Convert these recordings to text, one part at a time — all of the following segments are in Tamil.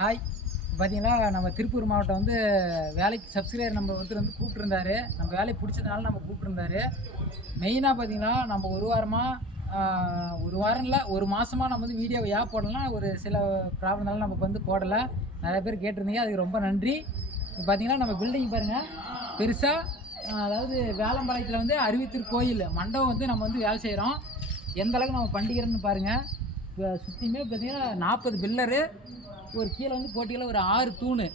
ஹாய். பார்த்தீங்களா, நம்ம திருப்பூர் மாவட்டம் வந்து வேலைக்கு சப்ஸ்கிரைபர் நம்ம ஒருத்தர் வந்து கூப்பிட்ருந்தாரு. நம்ம வேலையை பிடிச்சதுனால நம்ம கூப்பிட்ருந்தாரு. மெயினாக பார்த்தீங்கன்னா, நம்ம ஒரு வாரம் இல்லை, ஒரு மாதமாக நம்ம வந்து வீடியோ ஏன் போடலாம், ஒரு சில ப்ராப்ளம்னால நமக்கு வந்து போடலை. நிறைய பேர் கேட்டிருந்தீங்க, அதுக்கு ரொம்ப நன்றி. பார்த்தீங்கன்னா நம்ம பில்டிங் பாருங்கள், பெருசாக, அதாவது வேலம்பாளையத்தில் வந்து அறிவித்தூர் கோயில் மண்டபம் வந்து நம்ம வந்து வேலை செய்கிறோம். எந்த அளவுக்கு நம்ம பண்ணிக்கிறோன்னு பாருங்கள். இப்போ சுற்றியுமே பார்த்தீங்கன்னா 40 பில்லரு, ஒரு கீழே வந்து போட்டியில் ஒரு 6 தூணு.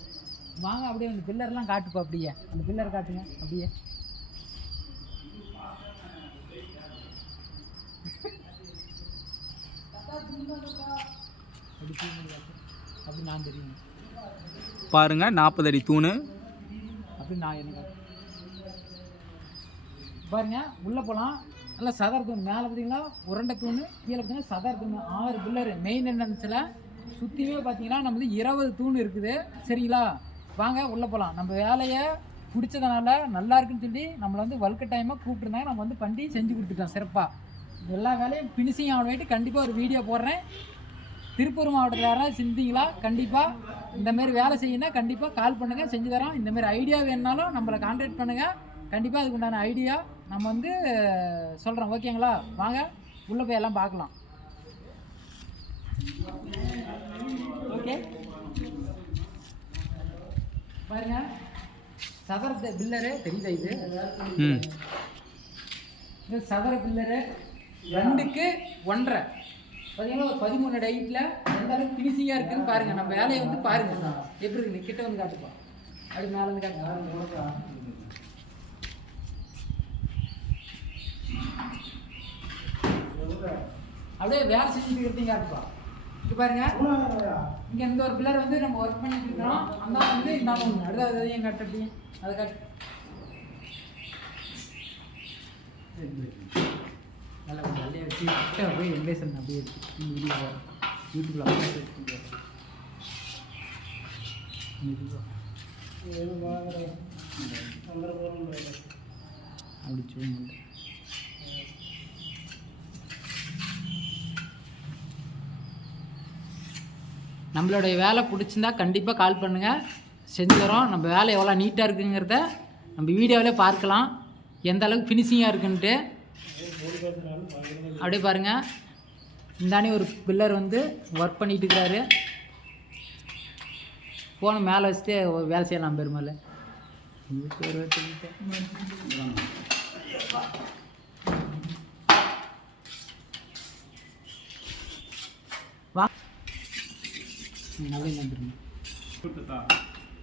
வாங்க அப்படியே அந்த பில்லர்லாம் காட்டுப்பா, அப்படியே அந்த பில்லர் காட்டுங்க. அப்படியே அப்படி நான் தெரியும் பாருங்க, 40 அடி தூணு. அப்படி நான் என்ன பாருங்க, உள்ளே போகலாம். நல்லா சதர் தூண், மேலே பார்த்தீங்கன்னா உருண்டை தூண், கீழே பார்த்தீங்கன்னா சதர் தூண். 6 பில்லரு. மெயின் என்ட்ரன்ஸில் சுற்றியுமே பார்த்தீங்கன்னா நம்ம வந்து 20 தூண் இருக்குது. சரிங்களா, வாங்க உள்ளே போகலாம். நம்ம வேலையை பிடிச்சதுனால நல்லா இருக்குன்னு சொல்லி நம்மளை வந்து வல்க டைமாக கூப்பிட்டுருந்தாங்க. நம்ம வந்து பண்ணி செஞ்சு கொடுத்துட்டோம் சிறப்பாக. எல்லா வேலையும் ஃபினிஷிங் ஆகிட்டு கண்டிப்பாக ஒரு வீடியோ போடுறேன். திருப்பூர் மாவட்டத்தில் யாராவது செஞ்சீங்களா, கண்டிப்பாக இந்தமாரி வேலை செய்யணும், கண்டிப்பாக கால் பண்ணுங்கள், செஞ்சு தரோம். இந்தமாரி ஐடியா வேணுனாலும் நம்மளை கான்டாக்ட் பண்ணுங்கள். கண்டிப்பாக அதுக்கு உண்டான ஐடியா நம்ம வந்து சொல்கிறோம். ஓகேங்களா, வாங்க உள்ளே போய் எல்லாம் பார்க்கலாம். ஓகே, பாருங்க, சதுர பில்லரு தெரியுதா? இது சதுர பில்லரு 2க்கு 1.5. பார்த்தீங்கன்னா ஒரு 13 அடி ஹைட்டில் எந்த அளவுக்கு ஃபினிஷிங்காக இருக்குதுன்னு பாருங்கள். நம்ம வேலையை வந்து பாருங்கள் எப்படி இருக்குன்னு. கிட்ட வந்து காட்டுப்பா, அப்படி மேலே வந்து காட்டு. அப்படியே வேலை செஞ்சுட்டு இருக்கீங்க காட்டுப்பா. இது பாருங்க, இங்கே இந்த ஒரு பில்லர் வந்து நம்ம ஒர்க் பண்ணிட்டு இருக்கிறோம். அந்த வந்து இந்த ஒன்று அடுத்த அதையும் காட்டு. அப்படி அதை காட்டு. நல்லா நல்லையே வச்சு அப்படியே என்கேஜன் அப்படியே வீடியோ யூடியூப்ல அப்படி சொல்லுங்க. நம்மளுடைய வேலை பிடிச்சிருந்தா கண்டிப்பாக கால் பண்ணுங்கள், செஞ்சு தரோம். நம்ம வேலை எவ்வளோ நீட்டாக இருக்குங்கிறத நம்ம வீடியோவிலே பார்க்கலாம், எந்த அளவுக்கு ஃபினிஷிங்காக இருக்குன்ட்டு. அப்படியே பாருங்கள், இந்தானே ஒரு பில்லர் வந்து ஒர்க் பண்ணிட்டு இருக்கிறாரு. போன மேலே வச்சுட்டு வேலை செய்யலாம் பெருமாள்.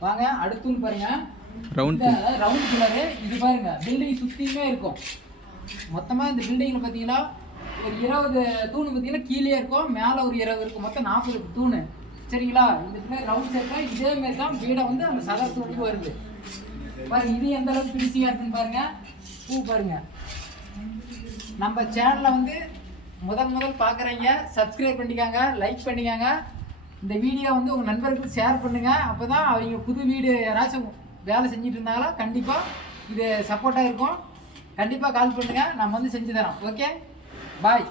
வாங்க அடுத்துன்னு பாருங்க, ரவுண்ட் பில்லரு. இது பாருங்க, பில்டிங் சுற்றியுமே இருக்கும். மொத்தமாக இந்த பில்டிங்கில் பார்த்தீங்கன்னா ஒரு 20 தூணு பார்த்தீங்கன்னா கீழே இருக்கும், மேலே ஒரு 20 இருக்கும். மொத்தம் 40 தூணு. சரிங்களா, இந்த பில்லர் ரவுண்ட் ஷேப்பில் இதேமாரி தான் வீடை வந்து அந்த சதர் தூணுக்கு வருது. பாருங்க, இது எந்த அளவுக்கு ஃபினிஷிங்காக இருக்குன்னு பாருங்க. பூ பாருங்க. நம்ம சேனலில் வந்து முதல் பார்க்குறீங்க, சப்ஸ்கிரைப் பண்ணிக்காங்க, லைக் பண்ணிக்காங்க. இந்த வீடியோ வந்து உங்கள் நண்பர்களுக்கு ஷேர் பண்ணுங்கள். அப்போ தான் அவங்க புது வீடு யாராச்சும் வேலை செஞ்சுட்டு இருந்தாங்களா கண்டிப்பாக இது சப்போர்ட்டாக இருக்கும். கண்டிப்பாக கால் பண்ணுங்கள், நம்ம வந்து செஞ்சு தரோம். ஓகே, பாய்.